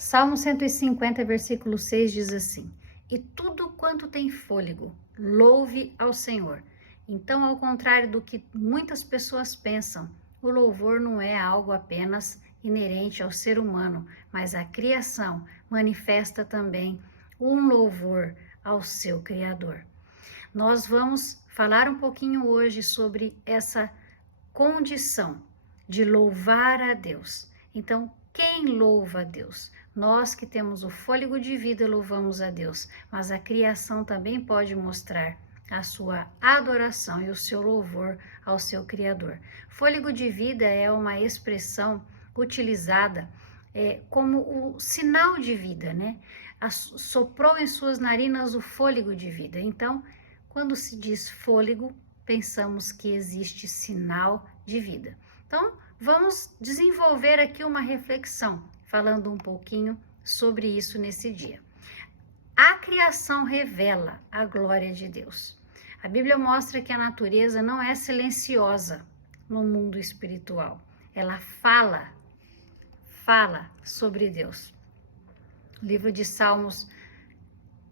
Salmo 150, versículo 6 diz assim: E tudo quanto tem fôlego, louve ao Senhor. Então, ao contrário do que muitas pessoas pensam, o louvor não é algo apenas inerente ao ser humano, mas a criação manifesta também um louvor ao seu Criador. Nós vamos falar um pouquinho hoje sobre essa condição de louvar a Deus. Então, quem louva a Deus? Nós que temos o fôlego de vida louvamos a Deus, mas a criação também pode mostrar a sua adoração e o seu louvor ao seu Criador. Fôlego de vida é uma expressão utilizada como o sinal de vida, né? Soprou em suas narinas o fôlego de vida. Então, quando se diz fôlego, pensamos que existe sinal de vida. Então, vamos desenvolver aqui uma reflexão, falando um pouquinho sobre isso nesse dia. A criação revela a glória de Deus. A Bíblia mostra que a natureza não é silenciosa no mundo espiritual. Ela fala sobre Deus. O livro de Salmos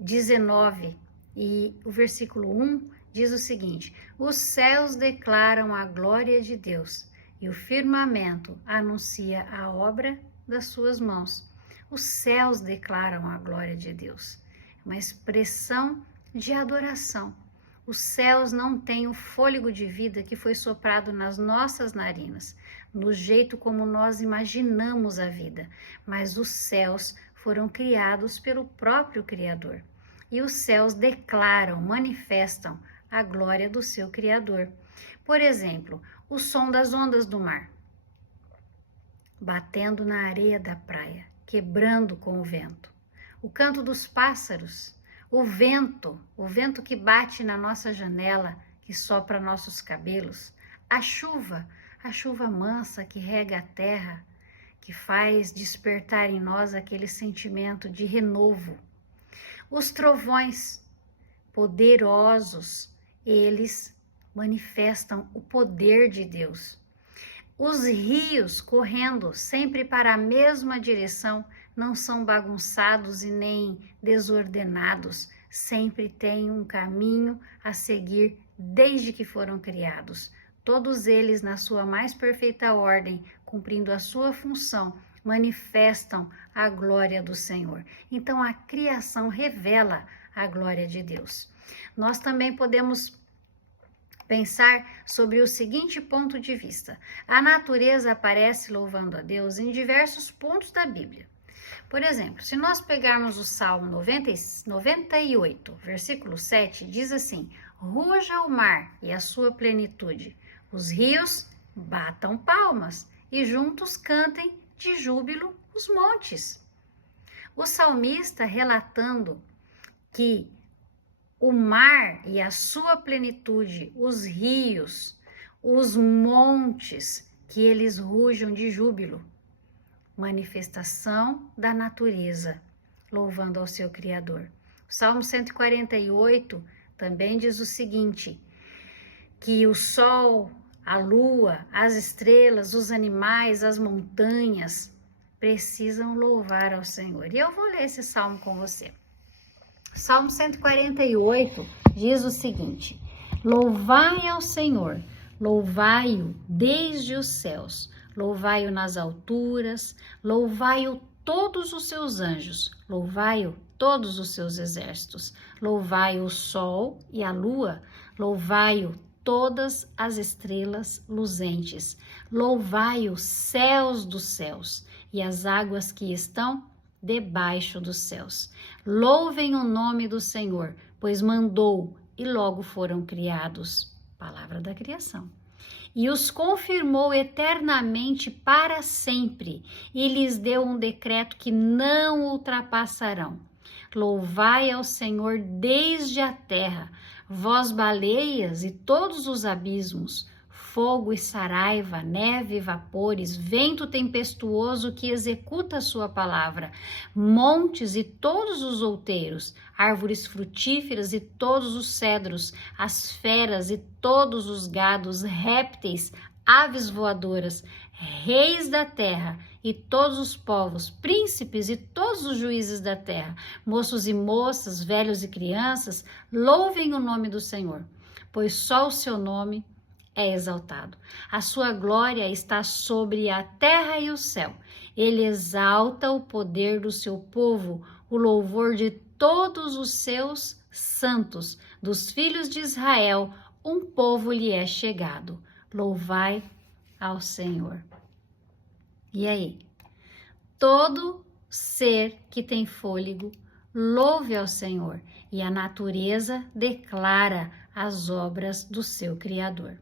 19 e o versículo 1 diz o seguinte: Os céus declaram a glória de Deus e o firmamento anuncia a obra das suas mãos. Os céus declaram a glória de Deus. É uma expressão de adoração. Os céus não têm o fôlego de vida que foi soprado nas nossas narinas, no jeito como nós imaginamos a vida, mas os céus foram criados pelo próprio Criador. E os céus declaram, manifestam a glória do seu Criador. Por exemplo, o som das ondas do mar, batendo na areia da praia, quebrando com o vento. O canto dos pássaros, o vento que bate na nossa janela, que sopra nossos cabelos. A chuva mansa que rega a terra, que faz despertar em nós aquele sentimento de renovo. Os trovões poderosos, eles manifestam o poder de Deus. Os rios correndo sempre para a mesma direção não são bagunçados e nem desordenados, sempre têm um caminho a seguir desde que foram criados. Todos eles, na sua mais perfeita ordem, cumprindo a sua função, manifestam a glória do Senhor. Então, a criação revela a glória de Deus. Nós também podemos pensar sobre o seguinte ponto de vista: a natureza aparece louvando a Deus em diversos pontos da Bíblia. Por exemplo, se nós pegarmos o Salmo 98, versículo 7, diz assim: Ruja o mar e a sua plenitude, os rios batam palmas e juntos cantem de júbilo os montes. O salmista relatando que o mar e a sua plenitude, os rios, os montes, que eles rujam de júbilo. Manifestação da natureza, louvando ao seu Criador. O Salmo 148 também diz o seguinte: que o sol, a lua, as estrelas, os animais, as montanhas precisam louvar ao Senhor. E eu vou ler esse salmo com você. Salmo 148 diz o seguinte: Louvai ao Senhor, louvai-o desde os céus, louvai-o nas alturas, louvai-o todos os seus anjos, louvai-o todos os seus exércitos, louvai o sol e a lua, louvai-o todas as estrelas luzentes, louvai os céus dos céus e as águas que estão debaixo dos céus. Louvem o nome do Senhor, pois mandou e logo foram criados. Palavra da criação. E os confirmou eternamente para sempre, e lhes deu um decreto que não ultrapassarão. Louvai ao Senhor desde a terra, vós baleias e todos os abismos, fogo e saraiva, neve e vapores, vento tempestuoso que executa a sua palavra, montes e todos os outeiros, árvores frutíferas e todos os cedros, as feras e todos os gados, répteis, aves voadoras, reis da terra e todos os povos, príncipes e todos os juízes da terra, moços e moças, velhos e crianças, louvem o nome do Senhor, pois só o seu nome é exaltado. A sua glória está sobre a terra e o céu. Ele exalta o poder do seu povo, o louvor de todos os seus santos, dos filhos de Israel, um povo lhe é chegado. Louvai ao Senhor. E aí? Todo ser que tem fôlego, louve ao Senhor, e a natureza declara as obras do seu Criador.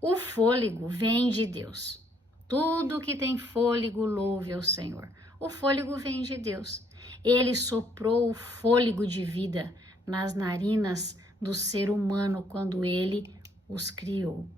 O fôlego vem de Deus. Tudo que tem fôlego, louve ao Senhor. O fôlego vem de Deus. Ele soprou o fôlego de vida nas narinas do ser humano quando ele os criou.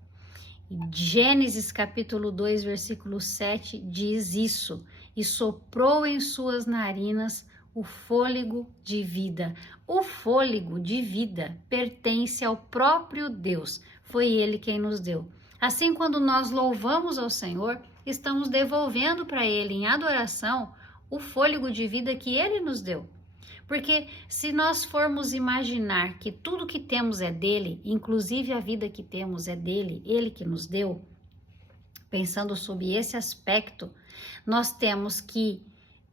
Gênesis capítulo 2, versículo 7 diz isso: e soprou em suas narinas o fôlego de vida. O fôlego de vida pertence ao próprio Deus, foi Ele quem nos deu. Assim, quando nós louvamos ao Senhor, estamos devolvendo para Ele em adoração o fôlego de vida que Ele nos deu. Porque se nós formos imaginar que tudo que temos é dele, inclusive a vida que temos é dele, ele que nos deu, pensando sob esse aspecto, nós temos que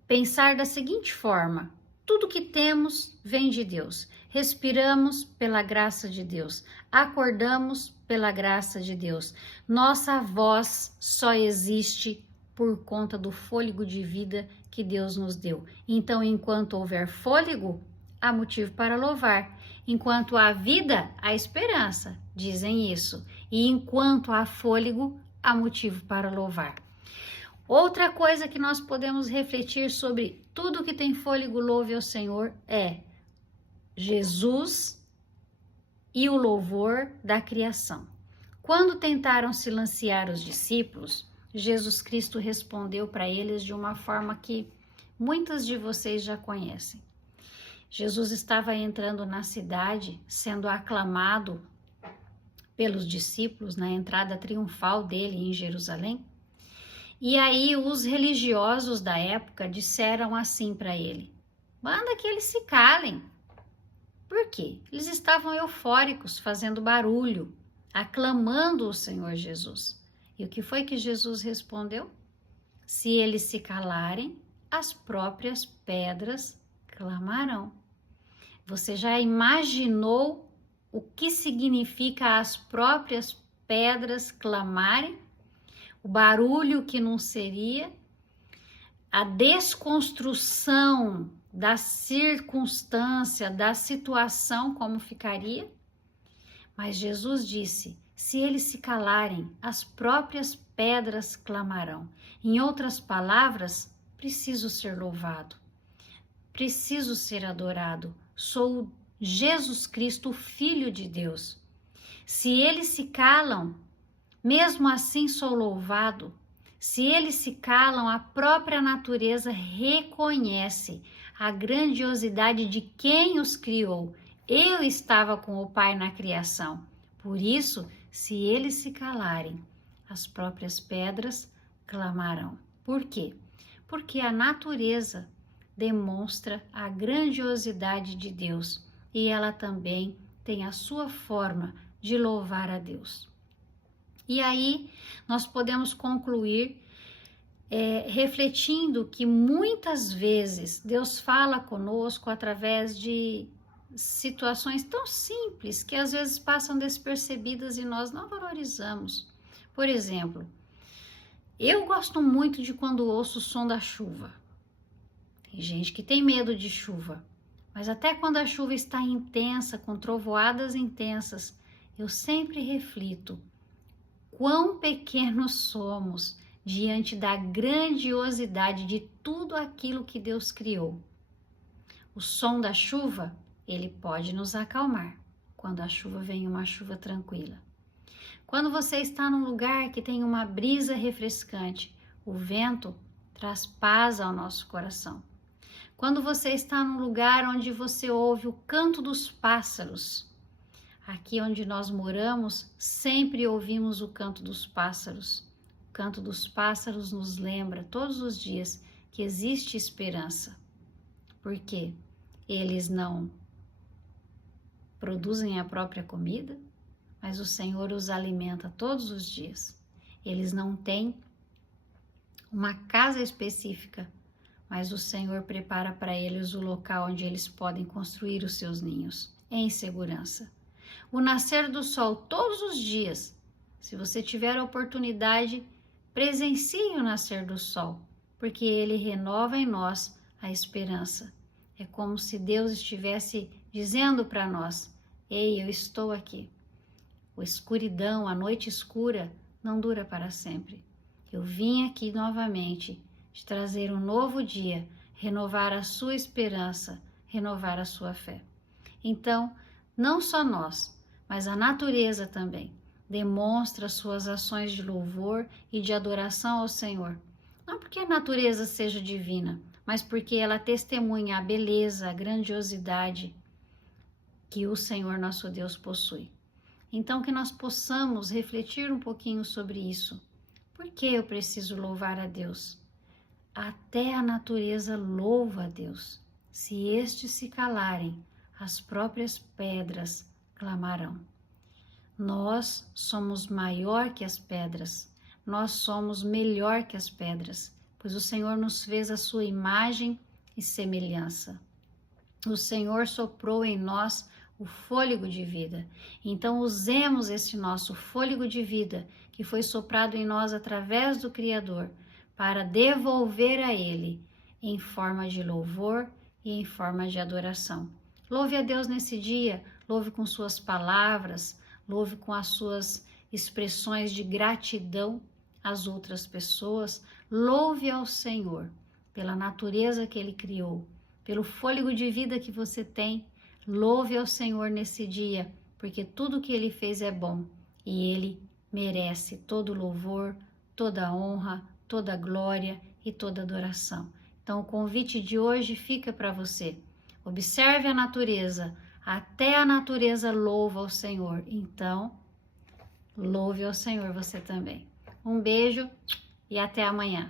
pensar da seguinte forma: tudo que temos vem de Deus. Respiramos pela graça de Deus, acordamos pela graça de Deus. Nossa voz só existe por conta do fôlego de vida que Deus nos deu. Então, enquanto houver fôlego, há motivo para louvar. Enquanto há vida, há esperança, dizem isso. E enquanto há fôlego, há motivo para louvar. Outra coisa que nós podemos refletir sobre tudo que tem fôlego, louve ao Senhor, é Jesus e o louvor da criação. Quando tentaram silenciar os discípulos, Jesus Cristo respondeu para eles de uma forma que muitas de vocês já conhecem. Jesus estava entrando na cidade, sendo aclamado pelos discípulos na entrada triunfal dele em Jerusalém. E aí os religiosos da época disseram assim para ele: manda que eles se calem. Por quê? Eles estavam eufóricos, fazendo barulho, aclamando o Senhor Jesus. E o que foi que Jesus respondeu? Se eles se calarem, as próprias pedras clamarão. Você já imaginou o que significa as próprias pedras clamarem? O barulho que não seria, a desconstrução da circunstância, da situação, como ficaria? Mas Jesus disse: se eles se calarem, as próprias pedras clamarão. Em outras palavras, preciso ser louvado, preciso ser adorado. Sou Jesus Cristo, o Filho de Deus. Se eles se calam, mesmo assim sou louvado. Se eles se calam, a própria natureza reconhece a grandiosidade de quem os criou. Eu estava com o Pai na criação. Por isso, se eles se calarem, as próprias pedras clamarão. Por quê? Porque a natureza demonstra a grandiosidade de Deus e ela também tem a sua forma de louvar a Deus. E aí nós podemos concluir refletindo que muitas vezes Deus fala conosco através de situações tão simples que às vezes passam despercebidas e nós não valorizamos. Por exemplo, eu gosto muito de quando ouço o som da chuva. Tem gente que tem medo de chuva, mas até quando a chuva está intensa, com trovoadas intensas, eu sempre reflito quão pequenos somos diante da grandiosidade de tudo aquilo que Deus criou. O som da chuva, ele pode nos acalmar, quando a chuva vem uma chuva tranquila. Quando você está num lugar que tem uma brisa refrescante, o vento traz paz ao nosso coração. Quando você está num lugar onde você ouve o canto dos pássaros, aqui onde nós moramos, sempre ouvimos o canto dos pássaros. canto dos pássaros nos lembra todos os dias que existe esperança. Por quê? Eles não produzem a própria comida, mas o Senhor os alimenta todos os dias. Eles não têm uma casa específica, mas o Senhor prepara para eles o local onde eles podem construir os seus ninhos em segurança. O nascer do sol todos os dias, se você tiver a oportunidade, presencie o nascer do sol, porque ele renova em nós a esperança. É como se Deus estivesse dizendo para nós: ei, eu estou aqui. A escuridão, a noite escura, não dura para sempre. Eu vim aqui novamente te trazer um novo dia, renovar a sua esperança, renovar a sua fé. Então, não só nós, mas a natureza também demonstra suas ações de louvor e de adoração ao Senhor. Não porque a natureza seja divina, mas porque ela testemunha a beleza, a grandiosidade que o Senhor nosso Deus possui. Então, que nós possamos refletir um pouquinho sobre isso. Por que eu preciso louvar a Deus? Até a natureza louva a Deus. Se estes se calarem, as próprias pedras clamarão. Nós somos maior que as pedras. Nós somos melhor que as pedras, pois o Senhor nos fez a sua imagem e semelhança. O Senhor soprou em nós o fôlego de vida. Então usemos esse nosso fôlego de vida que foi soprado em nós através do Criador para devolver a Ele em forma de louvor e em forma de adoração. Louve a Deus nesse dia, louve com suas palavras, louve com as suas expressões de gratidão às outras pessoas, louve ao Senhor pela natureza que Ele criou, pelo fôlego de vida que você tem. Louve ao Senhor nesse dia, porque tudo que Ele fez é bom e Ele merece todo louvor, toda honra, toda glória e toda adoração. Então o convite de hoje fica para você. Observe a natureza, até a natureza louva ao Senhor. Então, louve ao Senhor você também. Um beijo e até amanhã.